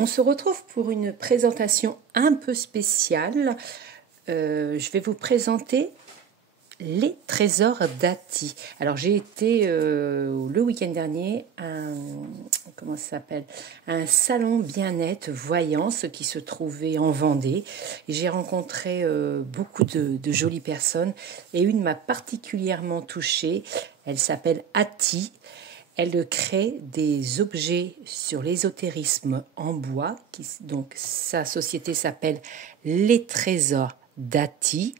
On se retrouve pour une présentation un peu spéciale. Je vais vous présenter les trésors d'Ati. Alors j'ai été le week-end dernier à un salon bien-être voyance qui se trouvait en Vendée. J'ai rencontré beaucoup de jolies personnes et une m'a particulièrement touchée. Elle s'appelle Ati. Elle crée des objets sur l'ésotérisme en bois. Donc sa société s'appelle Les Trésors d'Ati.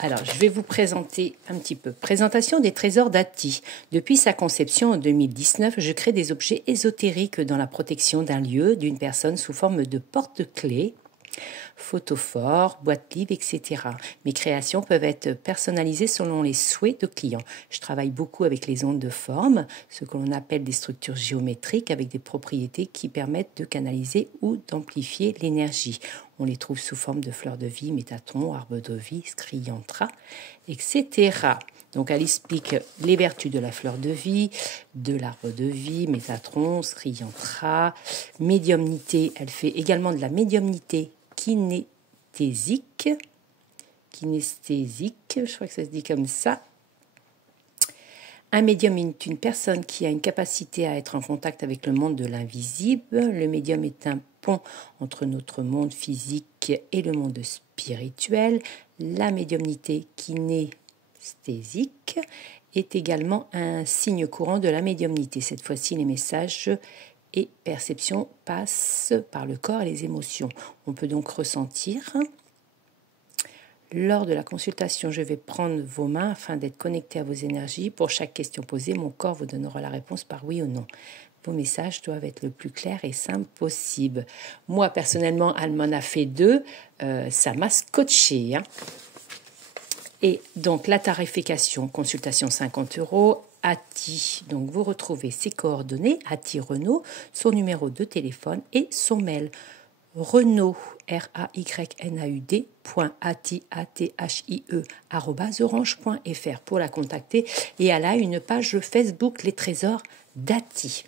Alors, je vais vous présenter un petit peu. Présentation des trésors d'Ati. Depuis sa conception en 2019, je crée des objets ésotériques dans la protection d'un lieu, d'une personne sous forme de porte-clés, photophores, boîtes livres, etc. Mes créations peuvent être personnalisées selon les souhaits de clients. Je travaille beaucoup avec les ondes de forme, ce que l'on appelle des structures géométriques avec des propriétés qui permettent de canaliser ou d'amplifier l'énergie. On les trouve sous forme de fleurs de vie, métatron, arbre de vie, scryantra, etc. Donc elle explique les vertus de la fleur de vie, de l'arbre de vie, métatron, scryantra, médiumnité. Elle fait également de la médiumnité kinesthésique, je crois que ça se dit comme ça. Un médium est une personne qui a une capacité à être en contact avec le monde de l'invisible. Le médium est un pont entre notre monde physique et le monde spirituel. La médiumnité kinesthésique est également un signe courant de la médiumnité. Cette fois-ci, les messages et perceptions passent par le corps et les émotions. On peut donc ressentir. Lors de la consultation, je vais prendre vos mains afin d'être connecté à vos énergies. Pour chaque question posée, mon corps vous donnera la réponse par oui ou non. Vos messages doivent être le plus clair et simple possible. Moi, personnellement, elle m'en a fait 2. Ça m'a scotché. Et donc, la tarification, consultation 50 €. Ati, donc vous retrouvez ses coordonnées, Ati Renaud, son numéro de téléphone et son mail. Renaud, RAYNAUD, @orange.fr pour la contacter. Et elle a une page Facebook, Les Trésors d'Ati.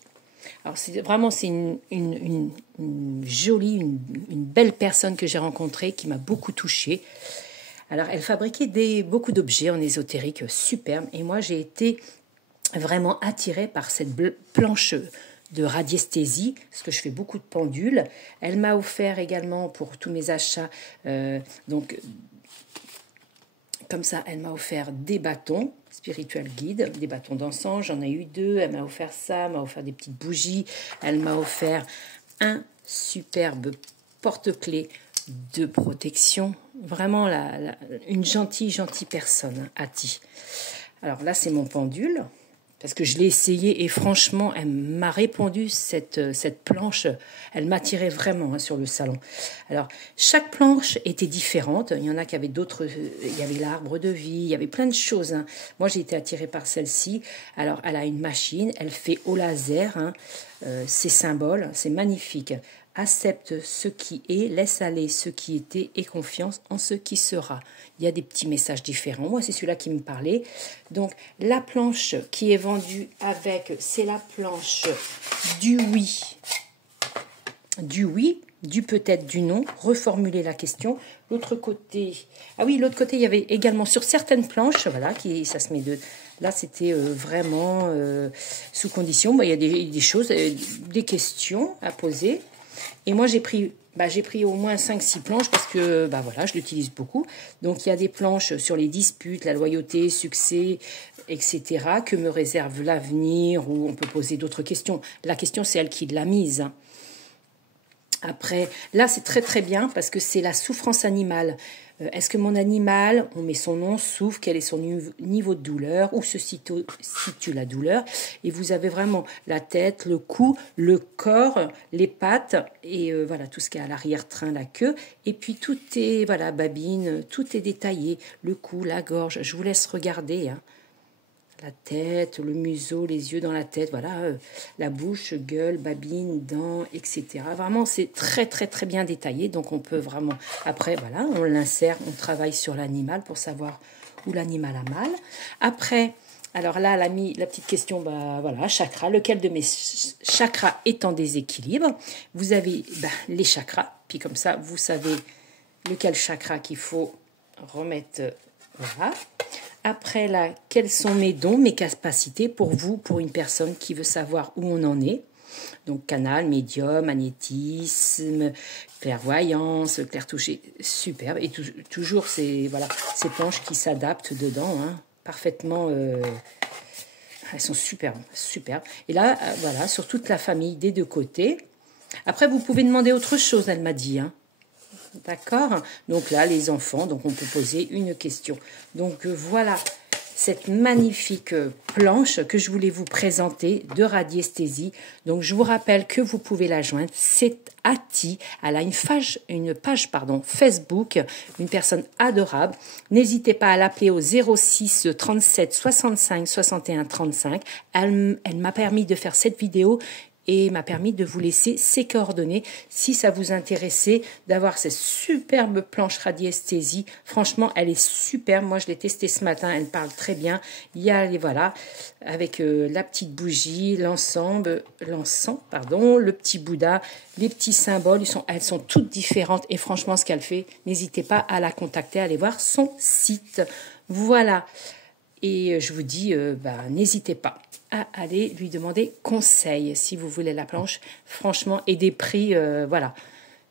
Alors c'est une jolie, une belle personne que j'ai rencontrée qui m'a beaucoup touchée. Alors elle fabriquait beaucoup d'objets en ésotérique superbes et moi j'ai été vraiment attirée par cette planche de radiesthésie, parce que je fais beaucoup de pendules. Elle m'a offert également pour tous mes achats, donc comme ça, elle m'a offert des bâtons, spiritual guide, des bâtons d'encens, j'en ai eu 2, elle m'a offert ça, elle m'a offert des petites bougies, elle m'a offert un superbe porte-clés de protection, vraiment une gentille personne, Ati. Alors là, c'est mon pendule, parce que je l'ai essayé et franchement, elle m'a répondu, cette planche, elle m'attirait vraiment sur le salon. Alors, chaque planche était différente. Il y en a qui avaient d'autres, il y avait l'arbre de vie, il y avait plein de choses. Moi, j'ai été attirée par celle-ci. Alors, elle a une machine, elle fait au laser, ses symboles, c'est magnifique. Accepte ce qui est, laisse aller ce qui était et confiance en ce qui sera. Il y a des petits messages différents. Moi, c'est celui-là qui me parlait. Donc, la planche qui est vendue avec, c'est la planche du oui. Du oui, du peut-être, du non. Reformuler la question. L'autre côté, l'autre côté, il y avait également sur certaines planches, voilà, ça se met de... Là, c'était vraiment sous condition. Il y a des choses, des questions à poser. Et moi, j'ai pris au moins 5-6 planches parce que je l'utilise beaucoup. Donc, il y a des planches sur les disputes, la loyauté, succès, etc. Que me réserve l'avenir, où on peut poser d'autres questions. La question, c'est elle qui l'a mise. Après, là, c'est très très bien parce que c'est la souffrance animale. Est-ce que mon animal, on met son nom, souffre, quel est son niveau de douleur, où se situe la douleur. Et vous avez vraiment la tête, le cou, le corps, les pattes, et tout ce qui est à l'arrière-train, la queue. Et puis tout est, babine, tout est détaillé. Le cou, la gorge, je vous laisse regarder. La tête, le museau, les yeux dans la tête, la bouche, gueule, babine, dents, etc. Vraiment, c'est très, très, très bien détaillé. Donc, on peut vraiment... Après, on l'insère, on travaille sur l'animal pour savoir où l'animal a mal. Après, Alors là, elle a mis la petite question, bah voilà, chakra. Lequel de mes chakras est en déséquilibre? Vous avez les chakras, puis comme ça, vous savez lequel chakra qu'il faut remettre. Voilà. Après là, quels sont mes dons, mes capacités pour vous, pour une personne qui veut savoir où on en est? Donc canal, médium, magnétisme, clairvoyance, clair touché, superbe. Et toujours ces planches qui s'adaptent dedans, hein, parfaitement. Elles sont superbes, superbes. Et là, voilà, sur toute la famille des deux côtés. Après, vous pouvez demander autre chose, elle m'a dit, hein. D'accord? Donc là, les enfants, donc on peut poser une question. Donc voilà cette magnifique planche que je voulais vous présenter de radiesthésie. Donc je vous rappelle que vous pouvez la joindre. C'est Ati. Elle a une page Facebook, une personne adorable. N'hésitez pas à l'appeler au 06 37 65 61 35. Elle m'a permis de faire cette vidéo et m'a permis de vous laisser ses coordonnées si ça vous intéressait d'avoir cette superbe planche radiesthésie. Franchement, elle est superbe. Moi, je l'ai testée ce matin. Elle parle très bien. Il y a voilà, avec la petite bougie, l'encens, le petit Bouddha, les petits symboles. Elles sont toutes différentes et franchement, ce qu'elle fait, n'hésitez pas à la contacter, à aller voir son site. Voilà. Et je vous dis, n'hésitez pas à aller lui demander conseil si vous voulez la planche, franchement, et des prix, voilà,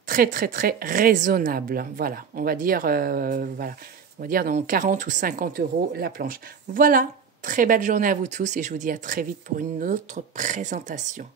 très très très raisonnables. Voilà, on va dire dans 40 ou 50 euros la planche. Voilà, très belle journée à vous tous et je vous dis à très vite pour une autre présentation.